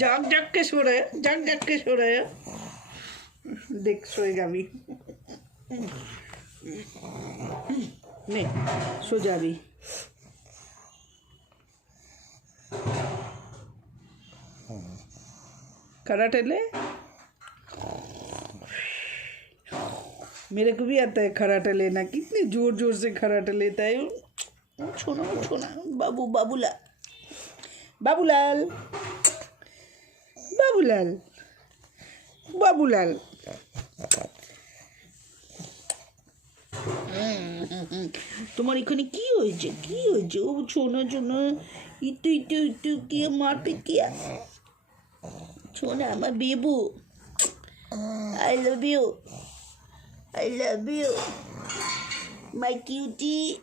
जाग जाग के सो रहे हैं, जाग जाग के सो रहे हैं। देख सोएगा भी, नहीं सो जा भी। कराटे ले, मेरे को भी आता है खराटा लेना, कितने जोर जोर से खराटा लेता है। छोना छोना बाबू, बाबूलाल, बाबूलाल, बाबूलाल, बाबूलाल। তোমার এখানে কি হয়েছে, কি হয়েছে? ও ছোনা ছোনা, ইতু ইতু ইতু, কে মারবে কে? ছোনা আমার Bebu, I love you, I love you, my cutie.